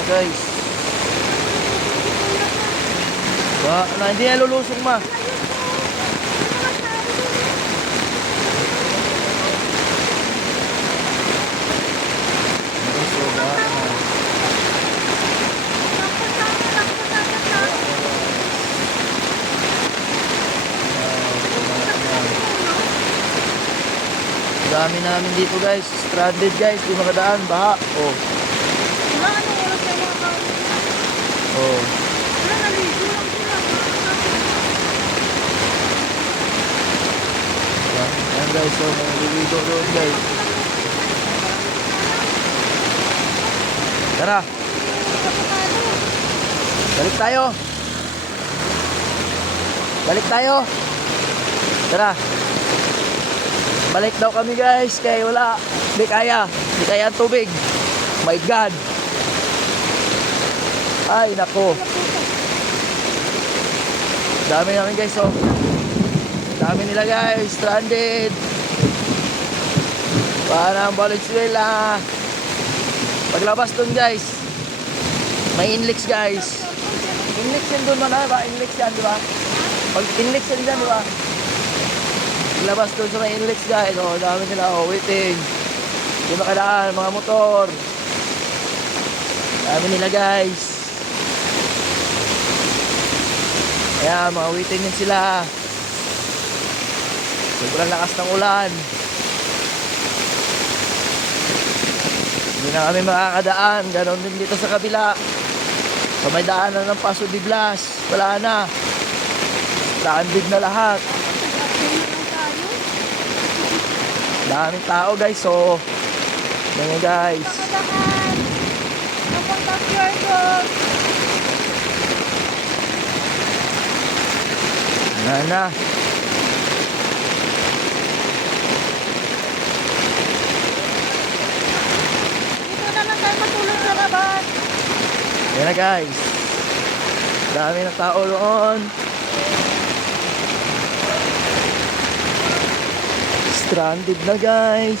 Ayan guys. Hindi na lulusong ma. Dami namin dito guys. Stranded guys. Di makadaan. Baha. Oh. Oh. Ayan guys. So, maliligo doon guys. Tara. Balik tayo. Balik tayo. Tara. Balik daw kami guys. Kaya wala. Hindi kaya. Hindi kaya ang tubig. My God. Ay nako. Dami namin guys. Oh. Dami nila guys. Stranded. Parang Valenzuela. Paglabas dun guys. May inlex guys. Inlex yan dun man ba? Inlex yan diba? Pag inlex yan dyan diba? Labas doon sa may inlex guys. Oh, dami nila waiting. Di makadaan mga motor. Dami nila guys. Ayan, mga waiting din sila. Sobrang lakas ng ulan. Hindi na kami makakadaan. Ganon din dito sa kabila. Sa may daanan ng Paso de Blas. Wala na. Stranded na lahat. Daming tao guys, so ganyan guys. Na. Dito na lang tayo matulog sa labas. Yan na guys. Dami ng tao doon. Stranded na guys.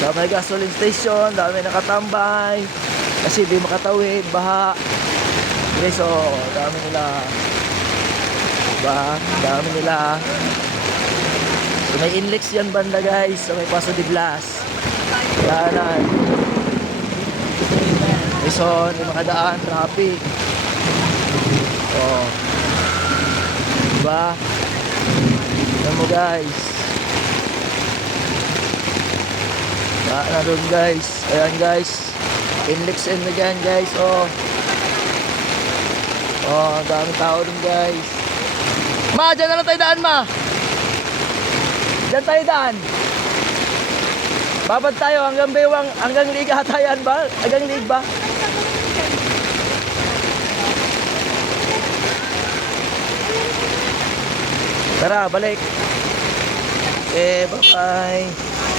Sa may gasoline station, dami nakatambay. Kasi di makatawid, baha. Okay, so dami nila. Diba? Dami nila. So may inlex yan banda guys. Sa may Paso de Blas. Daanan. Okay, so di makadaan, traffic. Oh. Diba? Tignan mo guys. Na doon guys. Ayan guys. Inlex and again guys. Oh. Oh, ang daming tao doon guys. Ma, dyan na lang tayo daan ma. Dyan tayo daan. Babad tayo hanggang bewang, hanggang liga tayan ba? Hanggang lig ba? Tara, balik. Okay, bye-bye.